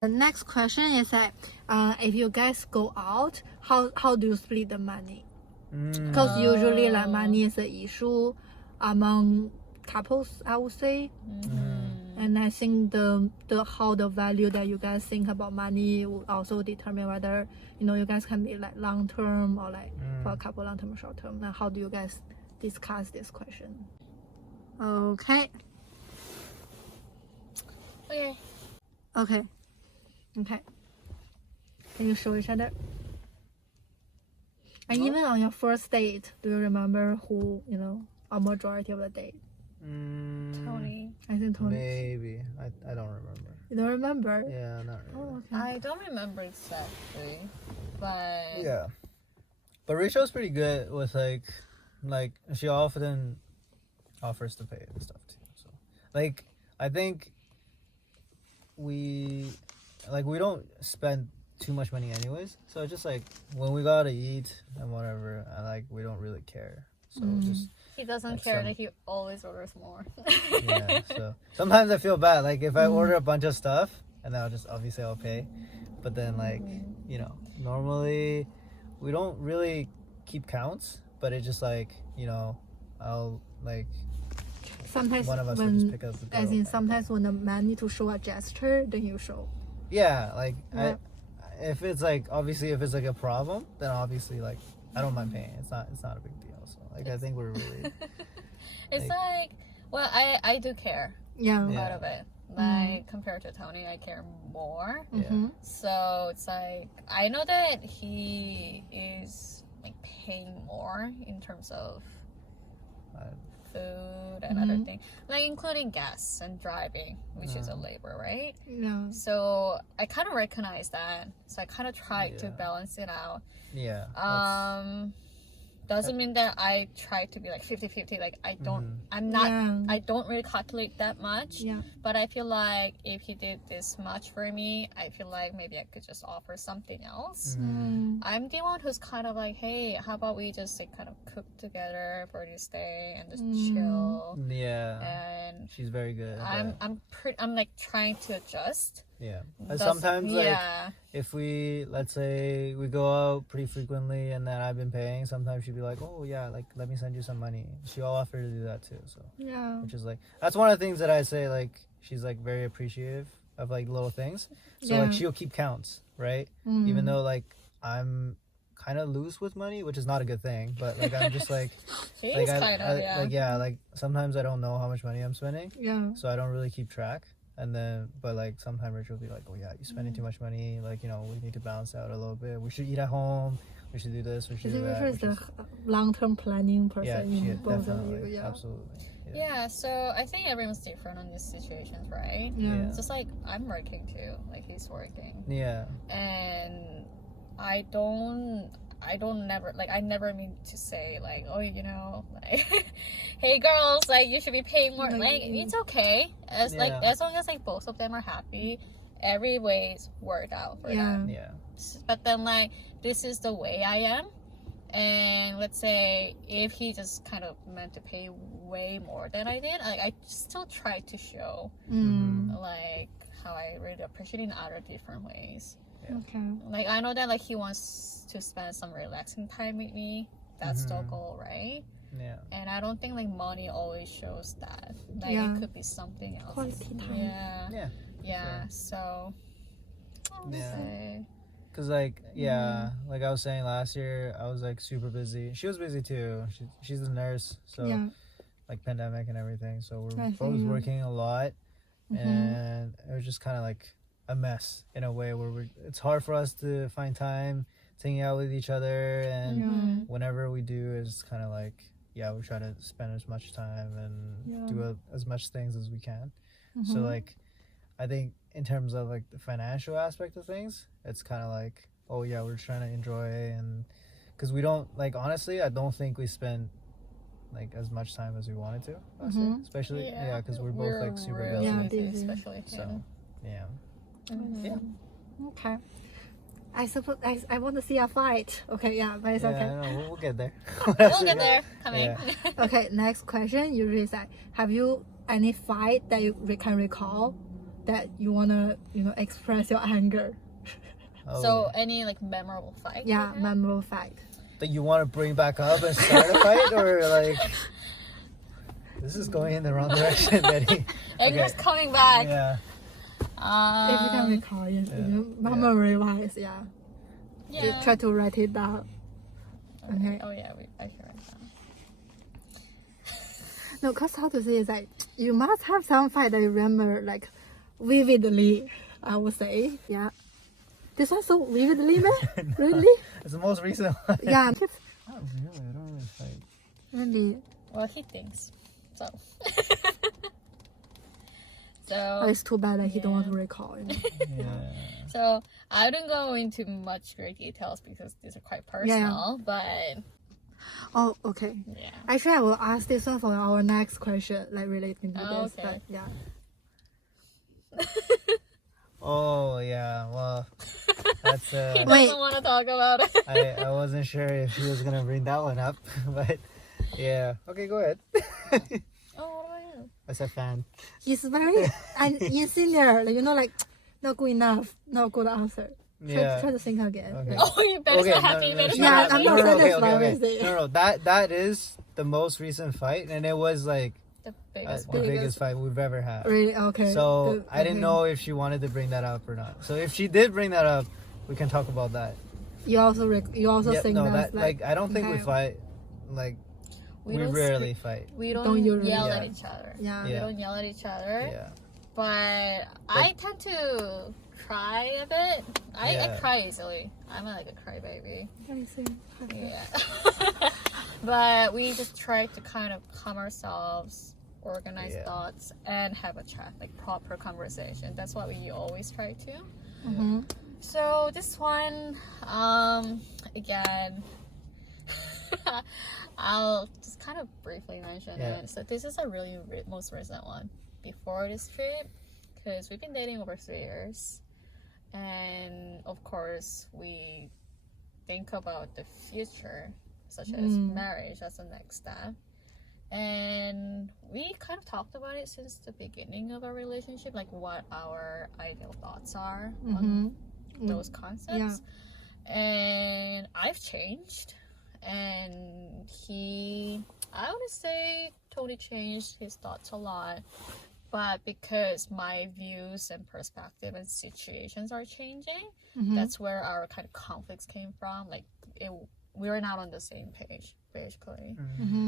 The next question is that if you guys go out, how do you split the money? Because usually like money is an issue among couples, I would say. And I think the how the value that you guys think about money will also determine whether you guys can be like long term or like for a couple long term or short term. Now how do you guys discuss this question? Okay. Okay. Can you show each other? And even on your first date, do you remember who a majority of the date? Tony. I think Tony. Maybe. I don't remember. You don't remember? Yeah, not really. Oh, okay. I don't remember exactly, but Yeah. But Rachel's pretty good with like she often offers to pay and stuff too. So like I think we don't spend too much money anyways. So it's just like when we gotta eat and whatever, we don't really care. So just he doesn't like care that he always orders more. yeah. So sometimes I feel bad. Like if I order a bunch of stuff and then I'll pay. But then normally we don't really keep counts, but it's just I'll Sometimes one of us will just pick up the bill. as in sometimes when the man need to show a gesture, then you show. Yeah, Yeah. if it's obviously if it's a problem, then obviously I don't mind paying. It's not a big deal. So I think we're really It's well, I do care Yeah. Yeah. out of it. Compared to Tony, I care more. Mm-hmm. So it's I know that he is paying more in terms of food and other things, including gas and driving, which is a labor, right? Yeah. So I kind of recognize that. So I kind of try to balance it out. yeah. Doesn't mean that I try to be 50-50. I'm not, Yeah. I don't really calculate that much. Yeah. But I feel like if he did this much for me, I feel like maybe I could just offer something else. I'm the one who's kind of hey, how about we just kind of cook together for this day and just chill. Yeah. And She's very good. At that. I'm trying to adjust. Yeah. And sometimes yeah. if let's say we go out pretty frequently and then I've been paying, sometimes she'd be like, oh yeah, let me send you some money. She'll offer to do that too. So Yeah. which is that's one of the things that I say she's very appreciative of little things. So Yeah. she'll keep counts, right? Even though I'm kind of loose with money, which is not a good thing, but I'm just He's kind of, yeah. Sometimes I don't know how much money I'm spending, Yeah. so I don't really keep track. And then but sometimes Rachel will be oh yeah, you're spending too much money, we need to balance out a little bit, we should eat at home, we should do this, we I should think do that, Rachel is the long-term planning person yeah, she in both of definitely, you. Yeah. absolutely, Yeah, so I think everyone's different on these situations, right? Yeah. Yeah. It's just I'm working too, he's working, yeah, and I never mean to say oh hey girls, you should be paying more. It's okay as as long as both of them are happy, every way's worked out for them. yeah, But then this is the way I am, and let's say if he just kind of meant to pay way more than I did, I still try to show how I really appreciate in other different ways. Okay. I know that he wants to spend some relaxing time with me. That's the goal, right? yeah, And I don't think money always shows that. Yeah. It could be something else. Quality time. Yeah. yeah. So I'll Yeah. say, Cause like I was saying last year, I was super busy. She was busy too. She's a nurse, so Yeah. Pandemic and everything. So we're I both see. working a lot, and it was just kind of a mess in a way where it's hard for us to find time to hang out with each other, and whenever we do, it's kind of we try to spend as much time and do as much things as we can. So I think in terms of the financial aspect of things, it's kind of oh yeah, we're trying to enjoy, and because we don't honestly, I don't think we spent as much time as we wanted to last year, especially because we're both super really busy. busy. especially So him. yeah. Mhm. Okay. I suppose I want to see a fight. Okay, yeah, but it's Yeah, okay. I know, we'll get there. We'll get there. Coming. Yeah. Okay, next question. Usually is have you any fight that you can recall that you wanna, express your anger? Oh. So any like memorable fight? Yeah, memorable fight. That you want to bring back up and start a fight, or like this is going in the wrong direction, Betty. Anger's coming back. Yeah. If you can recall, yes, memory wise, yeah. You Yeah. try to write it down. Okay. Oh yeah, I can write down. No, cause how to say is like you must have some fight that you remember like vividly. I would say, yeah. This one so vividly, man. Really? It's the most recent one. Yeah. Not really. I don't really fight. Really. Well, he thinks so. Oh, So it's too bad that he don't want to recall. Yeah. so I didn't go into much great details because these are quite personal. But Oh, okay. yeah. Actually, I will ask this one for our next question, like relating to Oh, this. okay. But yeah. Oh yeah. Well, that's He uh. Wait. doesn't want to talk about it. I wasn't sure if she was gonna bring that one up, but yeah. Okay, go ahead. Oh, what about you? As a fan. It's very insincere, like not good enough, not good answer. Yeah. Try to think again. Okay. Oh, you better Okay, not happy. You better she- not Yeah, happy. I'm not okay, satisfied okay, with it. No, that is the most recent fight, and it was like The the biggest one. one. biggest fight we've ever had. Really? Okay. So I didn't okay. know if she wanted to bring that up or not. So if she did bring that up, we can talk about that. You also Yeah, think no, that's that like I don't think we okay. fight. Like we don't rarely speak- fight. We Don't don't usually- yell Yeah. at each other. Yeah. We Yeah. don't yell at each other. Yeah. But I tend to cry a bit. I Yeah. cry easily. I'm like a crybaby. I see. Okay. Yeah. But we just try to kind of calm ourselves, organize Yeah. thoughts, and have a chat, like proper conversation. That's what we always try to. Mm-hmm. So this one, again, I'll just kind of briefly mention Yeah. it. So this is a really most recent one before this trip, because we've been dating over 3 years, and of course we think about the future, such as marriage as the next step. And we kind of talked about it since the beginning of our relationship, like what our ideal thoughts are on those concepts. And I've changed, and I would say Tony changed his thoughts a lot, but because my views and perspective and situations are changing, that's where our kind of conflicts came from. Like we were not on the same page, basically.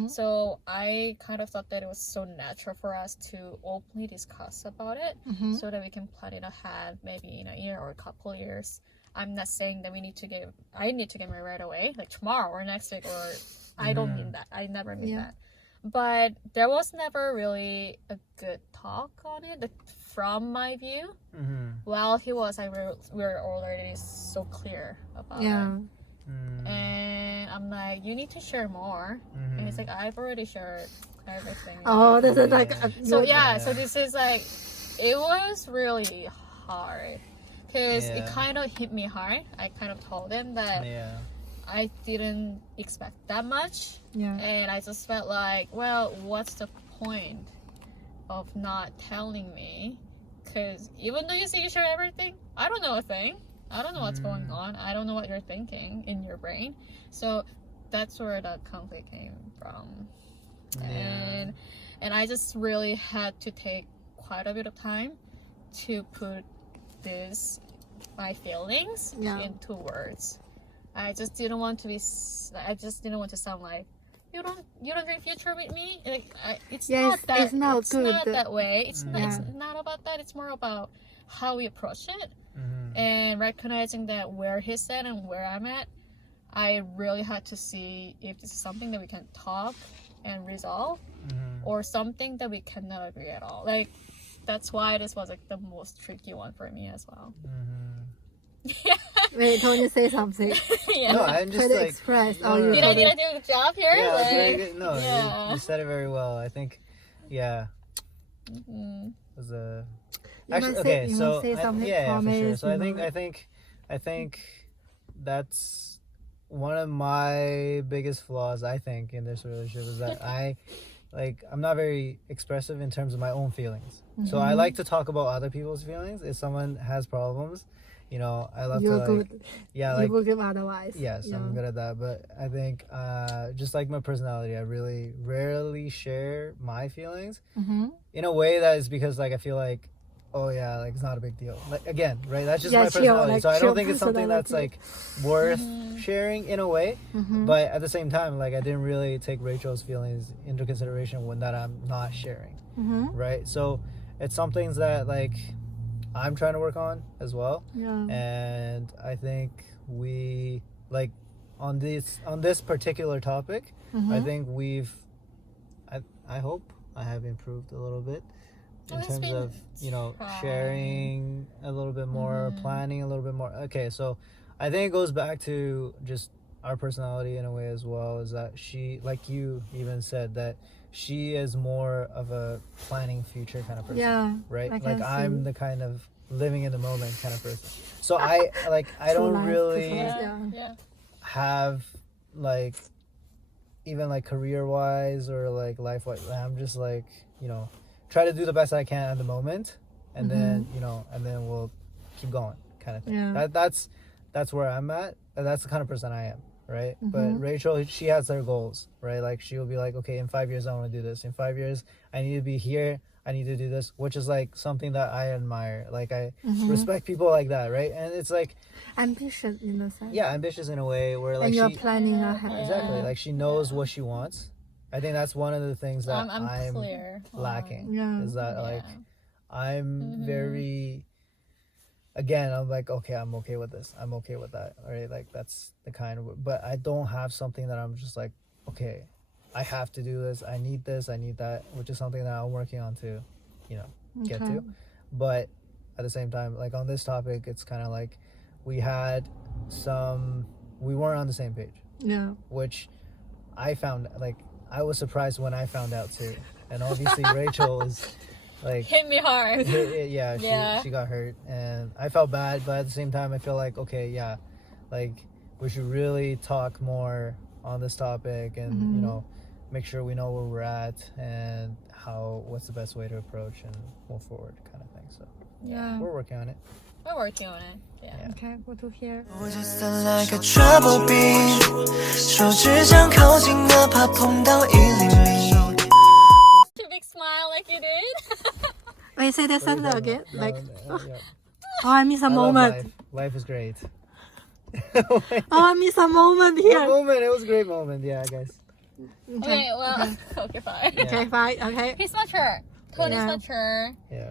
So I kind of thought that it was so natural for us to openly discuss about it, so that we can plan it ahead, maybe in a year or a couple years. I'm not saying that I need to get married right away, like tomorrow or next week, or I don't mean that. I never mean that. But there was never really a good talk on it, like, from my view. While he was, we were already so clear about it. And I'm like, you need to share more. And he's like, I've already shared everything. Oh, this is like So yeah, so this is like, it was really hard, because it kind of hit me hard. I kind of told him that I didn't expect that much, and I just felt like, well, what's the point of not telling me? Because even though you say you share everything, I don't know a thing. I don't know what's going on. I don't know what you're thinking in your brain. So that's where the conflict came from. And I just really had to take quite a bit of time to put my feelings into words. I just didn't want to sound like, you don't drink future with me. Like, it's not that way. It's not about that. It's more about how we approach it. And recognizing that where he's at and where I'm at, I really had to see if this is something that we can talk and resolve, or something that we cannot agree at all. Like, that's why this was like the most tricky one for me as well. Wait, Tony, say something. No, I'm just Try to like express. no, no, Did I do a good job here? Yeah, Like, that's very good. No, yeah. you said it very well. I think, it was a. Actually, okay, you so must say something, for sure. promise, So I think that's one of my biggest flaws. I think in this relationship is that I like I'm not very expressive in terms of my own feelings. So I like to talk about other people's feelings. If someone has problems, you know, I love You're to like, good. yeah, You like will give advice. yes, Yeah. I'm good at that. But I think just like my personality, I really rarely share my feelings in a way that is because like I feel like, oh yeah, like it's not a big deal. Like again, right? That's just Yeah, my chill, personality. like, So I chill don't think it's something that's like worth sharing in a way. But at the same time, like I didn't really take Rachel's feelings into consideration when that I'm not sharing, right? So it's some things that like I'm trying to work on as well. Yeah. And I think we like on this particular topic, I think I hope I have improved a little bit in terms of, you know, sharing a little bit more, planning a little bit more. Okay, so I think it goes back to just our personality in a way as well, is that she, like you even said, that she is more of a planning future kind of person. Yeah. Right? I Like can I'm see. the kind of living in the moment kind of person. So I don't life really person. Yeah. have like even like career wise or like life wise. I'm just like, you know, try to do the best I can at the moment, and then, you know, and then we'll keep going kind of thing. Yeah. That's where I'm at. And that's the kind of person I am, right? But Rachel, she has her goals, right? Like she'll be like, okay, in 5 years I want to do this. In 5 years I need to be here. I need to do this, which is like something that I admire. Like I respect people like that, right? And it's like Ambitious in a sense. yeah, ambitious in a way where like And you're she planning ahead. exactly like she knows what she wants. I think that's one of the things that I'm clear. lacking Yeah. is that like I'm very again I'm like okay, I'm okay with this, I'm okay with that, right? Like that's the kind of, but I don't have something that I'm just like okay, I have to do this, I need that, which is something that I'm working on to, you know, get to. But at the same time, like on this topic, it's kind of like we weren't on the same page, Yeah. which I found like I was surprised when I found out too. And obviously Rachel is like Hit me hard. she got hurt and I felt bad, but at the same time I feel like okay, yeah, like we should really talk more on this topic and you know, make sure we know where we're at and what's the best way to approach and move forward kind of thing. So Yeah. we're working on it. We're working on it. Yeah. Okay, good to hear. Just like a trouble beat 手指想靠近哪怕碰到1厘米 A big smile like you did. Wait, say that sentence again. No, Like, yeah. oh, I miss a I love moment. life is great. Oh, I miss a moment Good here. moment. It was a great moment. Yeah, guys. Okay, well, okay, fine. Yeah. Okay, fine. Okay. He's mature. Tony's Yeah. mature. Yeah.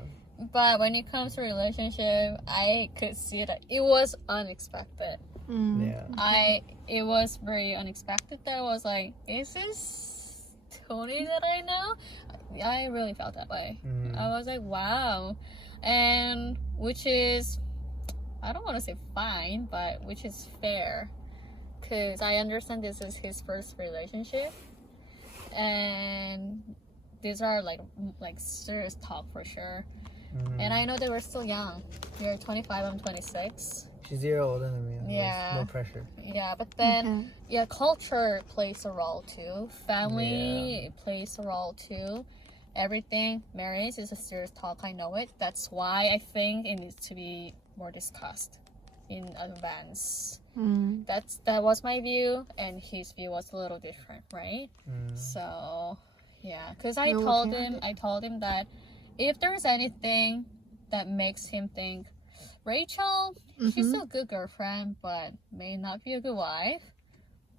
But when it comes to relationship, I could see that it was unexpected. Yeah. It was very unexpected. That I was like, is this Tony that I know? I really felt that way. I was like, wow. And which is, I don't want to say fine, but which is fair. Because I understand this is his first relationship. And these are like serious talk for sure. And I know that we're still young. You're 25, I'm 26. She's a year older than me. Yeah. There's no pressure. Yeah, but then culture plays a role too. Family plays a role too. Everything. Marriage is a serious talk. I know it. That's why I think it needs to be more discussed in advance. That was my view, and his view was a little different, right? So yeah, because I told him that if there's anything that makes him think Rachel, she's a good girlfriend, but may not be a good wife.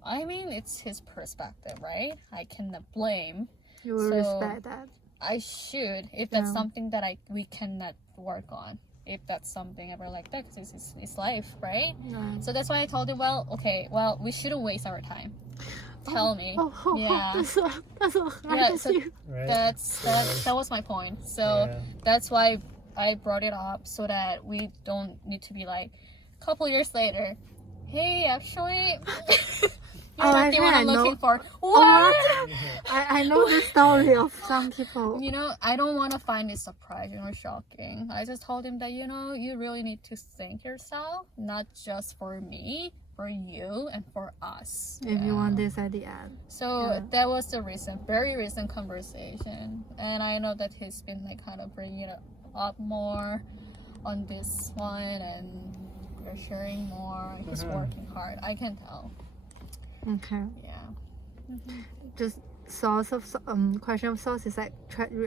I mean, it's his perspective, right? I cannot blame. You will respect that. I should, if that's something that we cannot work on. If that's something ever like that, because it's life, right? So that's why I told him, we shouldn't waste our time. Tell me. Yeah. That's so Yeah, so Right. that was my point. So that's why I brought it up, so that we don't need to be like a couple years later, hey, actually You're Oh, not the one actually, I'm I know. looking for. Oh, What? I know the story of some people. You know, I don't want to find it surprising or shocking. I just told him that, you know, you really need to think yourself, not just for me, for you, and for us. If you want this at the end. So Yeah. that was the very recent conversation, and I know that he's been like kind of bringing it up more on this one, and we're sharing more. He's working hard. I can tell. Okay. Yeah. Just source of question of source is like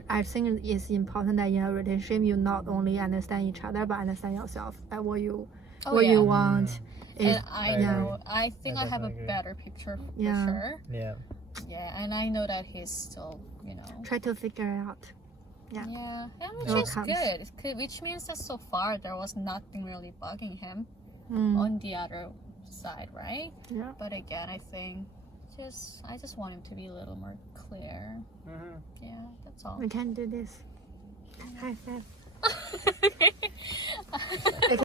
I think it's important that in a relationship you not only understand each other but understand yourself, like what you want. And I Yeah. know, I think I have a definitely agree. better picture for Yeah. sure. Yeah. Yeah, and I know that he's still, you know. Try to figure it out. Yeah. Yeah, and It which is comes. good. Which means that so far there was nothing really bugging him Mm. on the other side, right? Yeah. But again, I think I just want him to be a little more clear. Yeah, that's all. We can do this. High five.